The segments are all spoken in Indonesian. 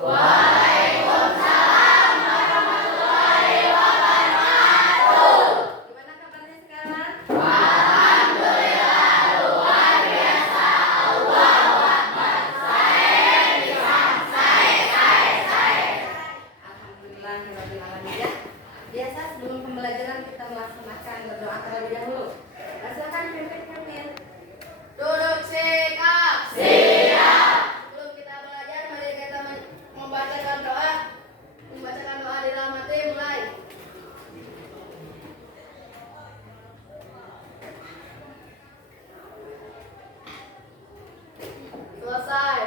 Waalaikumsalam warahmatullahi wabarakatuh. Gimana kabarnya sekarang? Alhamdulillah luar biasa. Allahu Akbar. Alhamdulillah rabbil alamin ya. Biasa sebelum pembelajaran kita melaksanakan berdoa terlebih dahulu. Silakan pimpin. Duduk sikap. Siap. Sebelum kita belajar, mari kita membacakan doa. Membacakan doa di dalam hati mulai. Selesai.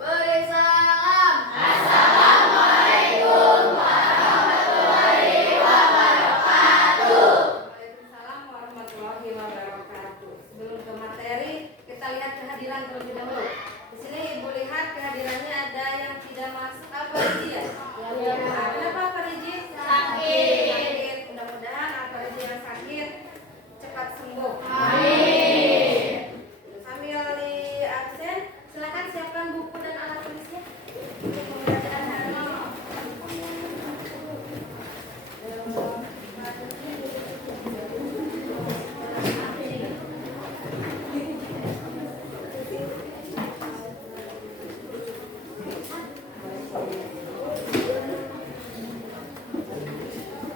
Beri salam. Assalamualaikum warahmatullahi wabarakatuh. Waalaikumsalam warahmatullahi wabarakatuh. Sebelum ke materi, kita lihat kehadiran terlebih dahulu. Di sini Ibu lihat kehadirannya ada yang tidak masuk. Apa Riji ya? Ya. Kenapa Apa Riji? Sakit. Mudah-mudahan Apa Riji yang sakit cepat sembuh. Amin. Sambil di absen, silakan siapkan buku dan alat tulisnya untuk pembelajaran hari ini.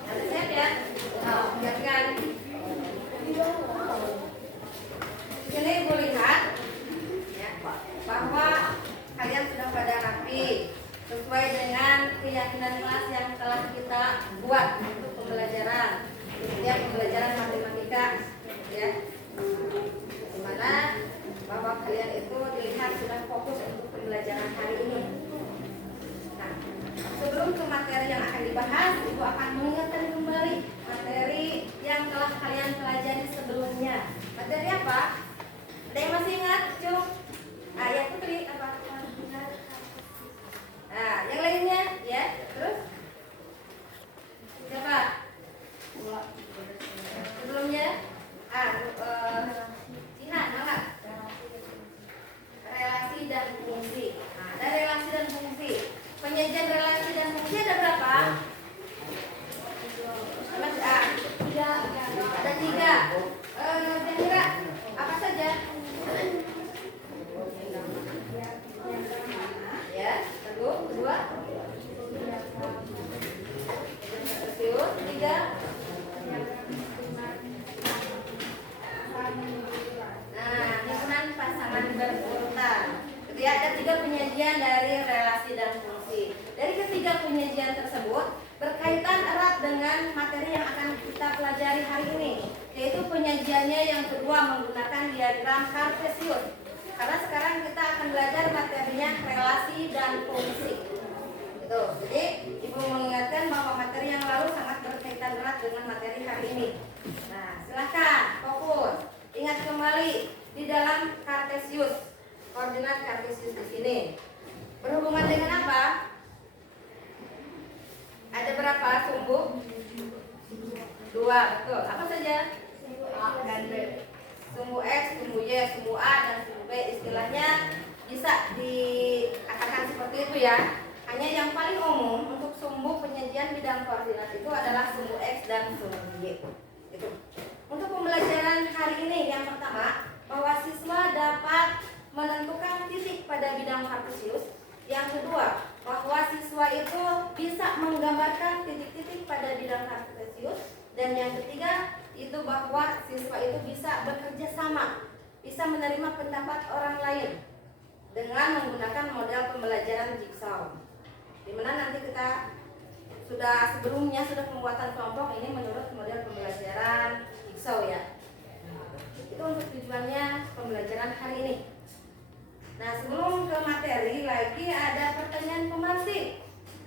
Ada siap ya? Siapkan. Ini Ibu lihat ya, bahwa kalian sudah pada rapi sesuai dengan keyakinan kelas yang telah kita buat untuk pembelajaran pembelajaran matematika ya, dimana bahwa kalian itu dilihat sudah fokus untuk pembelajaran hari ini. Nah, sebelum ke materi yang akan dibahas, Ibu akan mengingatkan kembali materi yang telah kalian pelajari sebelumnya. Materi apa? Ada yang masih ingat, Cung? Ah, ya Putri, apa? Nah, yang lainnya, ya. Terus? Siapa? Sebelumnya? Jihan, enggak? Relasi dan fungsi. Nah, ada relasi dan fungsi. Penyajian relasi dan fungsi ada berapa? Ada 3. Kira-kira apa saja? Ya, satu, kedua, tertidur, 3. Nah, himpunan pasangan berurutan. Jadi ada 3 penyajian dari relasi dan fungsi. Dari ketiga penyajian tersebut berkaitan erat dengan materi yang akan kita pelajari hari ini, yaitu penyajiannya yang kedua menggunakan diagram Kartesius. Karena sekarang kita akan belajar materinya relasi dan fungsi. Gitu. Jadi Ibu mengingatkan bahwa materi yang lalu sangat berkaitan erat dengan materi hari ini. Nah, silakan fokus. Ingat kembali di dalam Kartesius. Koordinat Kartesius di sini berhubungan dengan apa? Ada berapa sumbu? 2, betul. Apa saja? A dan B. Sumbu X, sumbu Y, sumbu A, dan sumbu B. Istilahnya bisa dikatakan seperti itu ya. Hanya yang paling umum untuk sumbu penyajian bidang koordinat itu adalah sumbu X dan sumbu Y. Gitu. Untuk pembelajaran hari ini yang pertama, bahwa siswa dapat menentukan titik pada bidang Kartesius. Yang kedua, bahwa siswa itu bisa menggambarkan titik-titik pada bidang Kartesius. Dan yang ketiga, itu bahwa siswa itu bisa bekerja sama, bisa menerima pendapat orang lain dengan menggunakan model pembelajaran jigsaw. Dimana nanti kita sebelumnya sudah pembuatan kelompok ini menurut model pembelajaran jigsaw ya. Itu untuk tujuannya pembelajaran hari ini. Nah, sebelum ke materi lagi ada pertanyaan pemancing.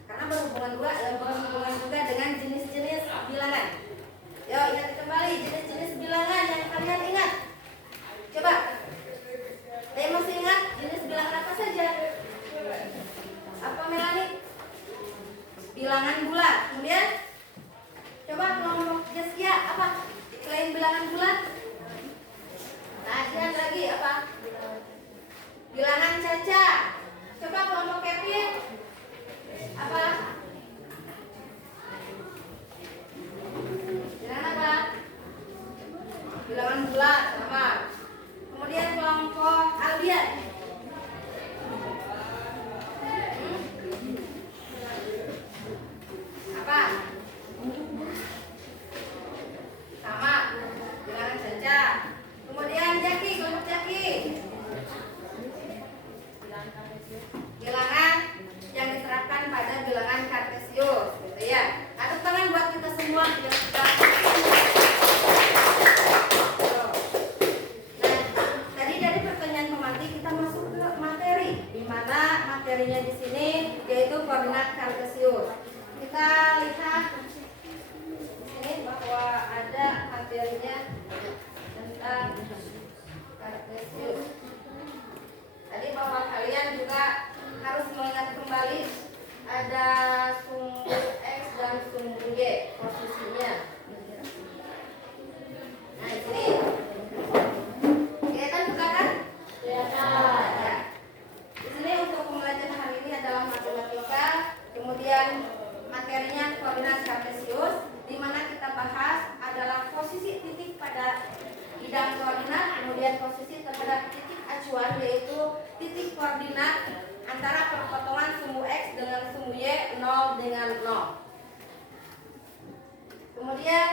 Karena berhubungan juga dengan jenis-jenis bilangan. Yuk, ingat kembali jenis-jenis bilangan yang kalian ingat. Coba. Saya masih ingat jenis bilangan apa saja? Apa Melani? Bilangan bulat. Kemudian coba kelompok Jaskia apa? Selain bilangan bulat? Nah, lagi apa? Bilangan caca. Coba kelompok Kevin. Apa? Bilangan apa? Bilangan bulat, sama. Kemudian kelompok albian. Apa? Sama. Bilangan janja. Kemudian jaki, kelompok jaki. Bilangan yang diterapkan pada bilangan kartesius, gitu ya. Tepuk tangan buat kita semua yang sudah. Materinya di sini yaitu koordinat kartesius. Kita lihat ini bahwa ada materinya tentang kartesius. Tadi bahwa kalian juga harus mengingat kembali ada sumbu X dan sumbu Y posisinya. Nah, di sini kelihatan buka kan? Kelihatan. Di sini untuk pembelajaran hari ini adalah matematika, kemudian materinya koordinat kartesius, di mana kita bahas adalah posisi titik pada bidang koordinat, kemudian posisi terhadap titik acuan yaitu titik koordinat antara perpotongan sumbu X dengan sumbu Y 0 dengan 0. Kemudian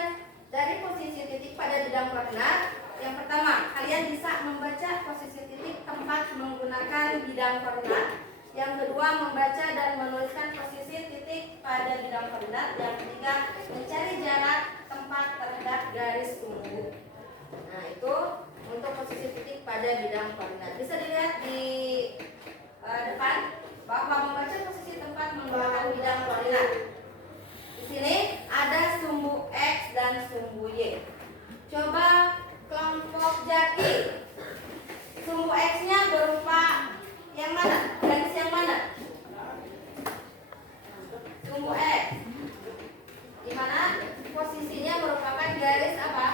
dari posisi titik pada bidang koordinat, yang pertama, kalian bisa membaca posisi titik tempat menggunakan bidang koordinat. Yang kedua, membaca dan menuliskan posisi titik pada bidang koordinat. Yang ketiga, mencari jarak tempat terhadap garis sumbu. Nah, itu untuk posisi titik pada bidang koordinat. Bisa dilihat di depan bahwa membaca posisi tempat menggunakan bidang koordinat. Di sini ada sumbu X dan sumbu Y. Coba kelompok jaki, sumbu X-nya berupa yang mana? Garis yang mana? Sumbu X, di mana posisinya merupakan garis apa?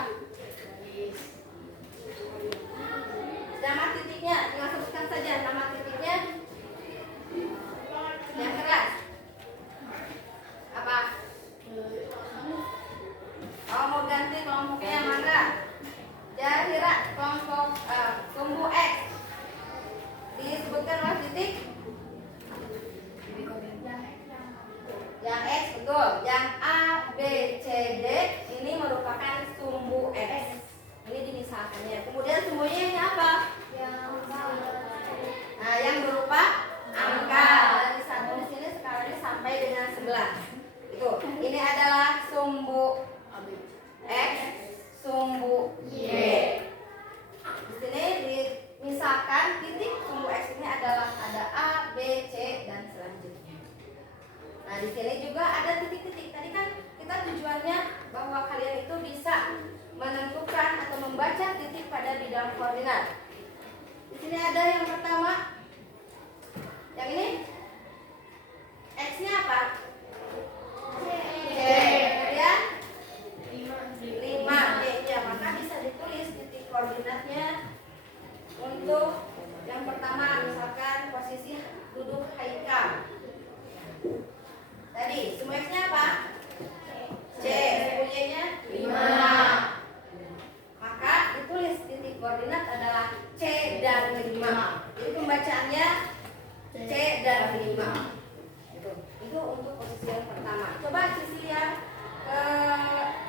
Nama titiknya, tinggal sebutkan saja nama titiknya. Yang keras apa? Oh, mau ganti kelompoknya mana? Kira-kira kelompok sumbu X disebutkan oleh titik yang X, betul. Yang A, B, C, D ini merupakan sumbu X. Ini dimisalkannya. Kemudian sumbunya ini apa? Nah, yang berupa angka. Dari 1 di sini skalanya sampai dengan 11. Itu. Ini adalah sumbu X, sumbu Y. Di sini misalkan titik sumbu X ini adalah ada A, B, C dan selanjutnya. Nah, di sini juga ada titik-titik. Tadi kan kita tujuannya bahwa kalian itu bisa menentukan atau membaca titik pada bidang koordinat. Di sini ada yang pertama. Yang ini X-nya apa? C. Kemudian 5 D-nya, maka bisa ditulis titik koordinatnya untuk yang pertama, misalkan posisi duduk Haikal. Tadi sumbu X-nya apa? C. Sumbu Y-nya 5. Maka ditulis titik koordinat adalah C dan 5. Jadi pembacaannya C dan 5. Itu untuk posisi yang pertama. Coba sisi yang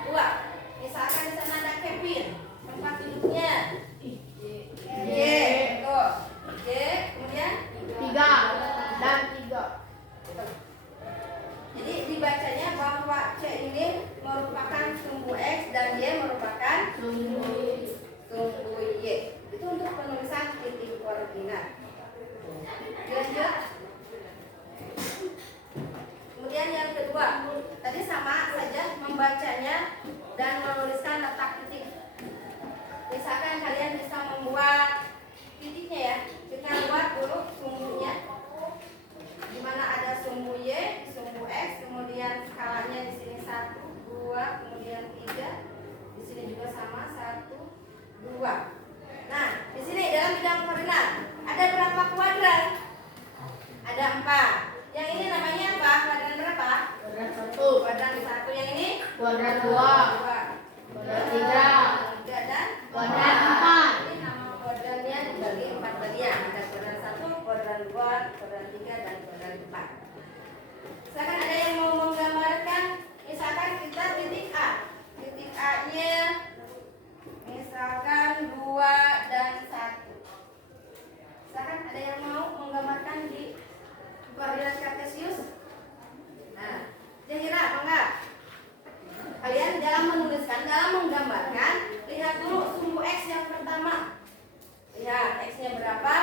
kedua. Misalkan di sana ada Kevin, tempat duduknya J, betul. J, kemudian 3 dan 3. Jadi dibacanya bahwa C ini merupakan sumbu X dan Y merupakan sumbu Y. Itu untuk penulisan titik koordinat. Lanjut. Kemudian yang kedua, tadi sama saja membacanya dan menuliskan letak titik. Misalkan kalian bisa membuat titiknya ya. Kita buat dulu sumbunya. Di mana ada sumbu Y, sumbu X, kemudian skalanya di sini 1, 2, kemudian 3. Di sini juga sama 1, 2. Nah, di sini dalam bidang koordinat ada berapa kuadran? Ada 4. Yang ini namanya apa? Dua. Kuadran Tiga. 3 dan Kuadran 4. Ini nama kuadrannya dibagi 4 bagian. Ada kuadran 1, kuadran 2, kuadran 3, dan kuadran 4. Misalkan ada yang mau menggambarkan, misalkan kita titik A. Titik A-nya misalkan 2 dan 1. Misalkan ada yang mau menggambarkan di koordinat kartesius. Nah, Zahira, apa enggak? Kalian dalam menuliskan, dalam menggambarkan, lihat dulu sumbu X yang pertama. Lihat X-nya berapa,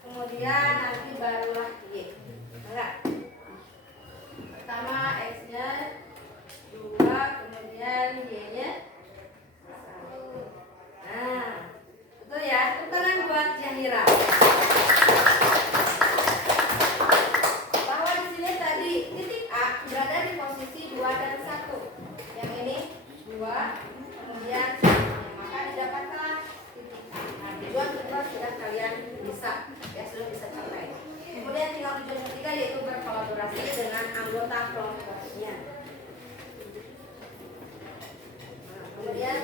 kemudian nanti barulah Y. Enggak? Pertama X-nya 2, kemudian Y-nya 1. Nah, betul ya? Tepuk tangan buat Zahira. Bahwa di sini tadi titik A berada di posisi 2 dan 1. Yang ini 2, kemudian 1. Maka didapatkan titik A. Nah, tujuan kedua sudah kalian bisa, ya sudah bisa capai. Kemudian tinggal tujuan ketiga yaitu berkolaborasi dengan anggota kelompoknya. Nah, kemudian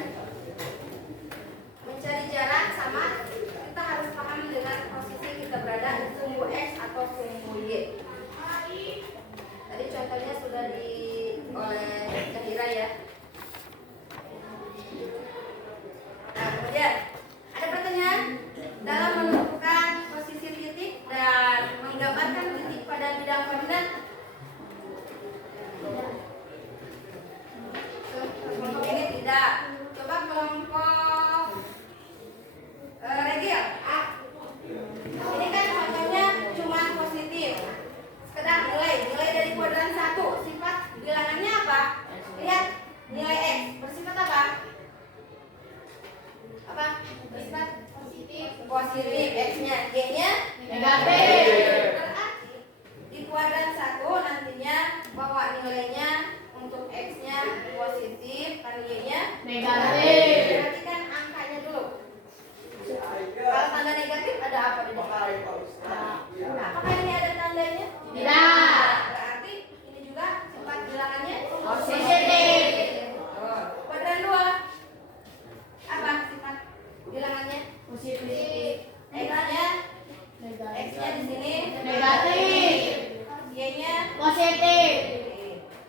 mencari jarak sama, kita harus paham dengan posisi kita berada di sumbu X atau sumbu Y. Tadi contohnya sudah oleh Zahira ya. Nah, kemudian ada pertanyaan dalam menentukan posisi titik dan menggambarkan titik pada bidang koordinat. Kelompok ini tidak. Coba kelompok Regil. Ini kan contohnya cuma positif. Sekedar nilai dari kuadran 1. Sifat bilangannya apa? Lihat, nilai X bersifat apa? Apa? Bersifat positif. X-nya, Y-nya Negatif. berarti di kuadran 1 nantinya bawa nilainya untuk X-nya positif, kan Y-nya Negatif. perhatikan angkanya dulu. Kalau tanda negatif ada apa di depan? Apakah ini ada tandanya? Tidak. Berarti ini juga sifat bilangannya Positif. Oh, kuadran 2. Apa sifat bilangannya? Positif. X-nya X-nya di sini Negatif. Y-nya Positif.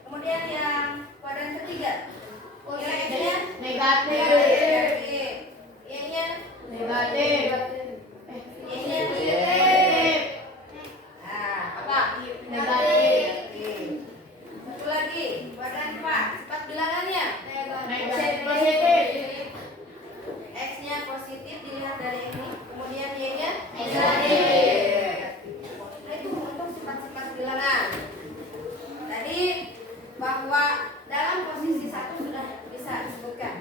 kemudian yang kuadran ketiga nilai X-nya Negatif. negatif. Y-nya Negatif. Y-nya Positif. nah, apa? Negatif. Satu lagi kuadran 4 sifat bilangannya Positif. X-nya positif dilihat dari ini, kemudian Y-nya Negatif. Nah, itu untuk sifat-sifat bilangan. Tadi bahwa dalam posisi 1 sudah bisa disebutkan.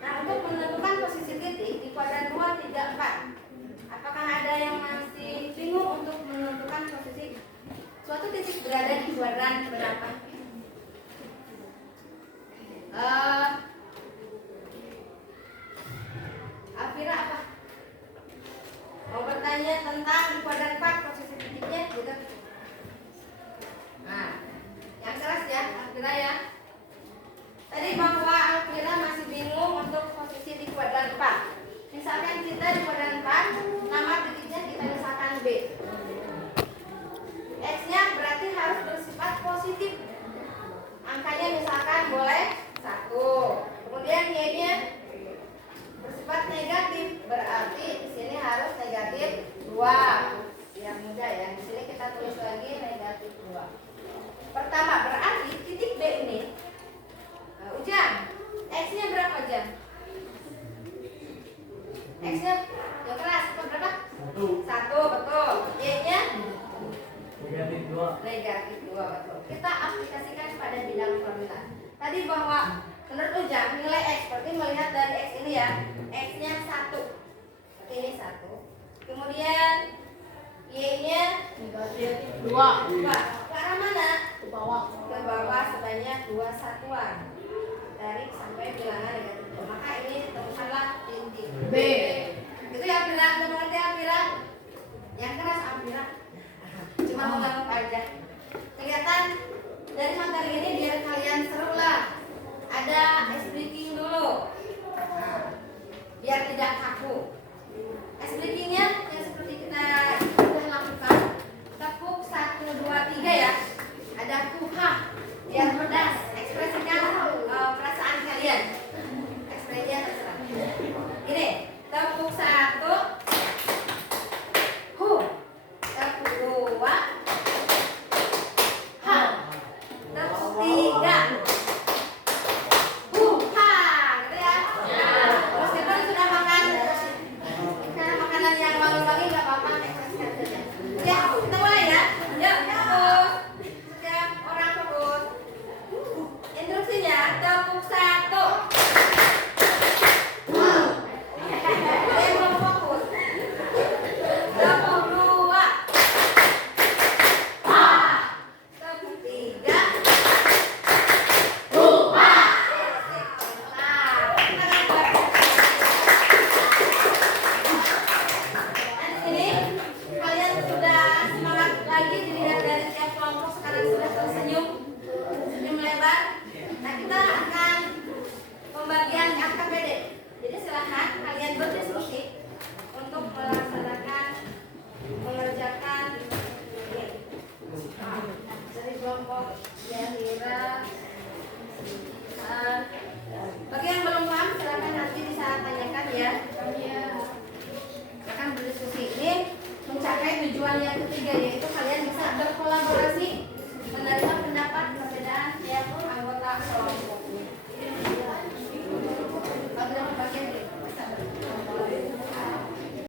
Nah, untuk menentukan posisi titik di kuadran 2, 3, 4. Apakah ada yang masih bingung untuk menentukan posisi suatu titik berada di kuadran berapa? Afira apa? Mau bertanya tentang di kuadran 4 posisi titiknya gitu. Nah, yang keras ya, Afira ya. Tadi bahwa Afira masih bingung untuk posisi di kuadran 4. Misalkan kita di kuadran 4, nama titiknya kita misalkan B. X-nya berarti harus bersifat positif. Angkanya misalkan boleh 1. Kemudian Y-nya bersifat negatif, berarti di sini harus negatif 2. Biar mudah ya. Di sini kita tulis lagi negatif 2. Pertama, berarti titik B ini Ujang, X-nya berapa, Ujang? X-nya yang keras itu berapa? 1, betul. Y-nya Negatif 2. negatif 2, betul. Kita aplikasikan pada bidang koordinat. Tadi bahwa menurut Ujang nilai X berarti melihat dari X ini ya, X-nya 1. Berarti ini 1. Kemudian Y-nya Negatif. 2. 2. Ke arah mana? Ke bawah. Ke bawah sebanyak 2 satuan. Tarik sampai bilangan negatif 2. Maka ini ditemukanlah titik B. Itu ya Afira, udah mengerti Afira? Yang keras Afira. Cuma mengamuk aja. Kelihatan dari materi ini biar kalian seru lah. Ada ya.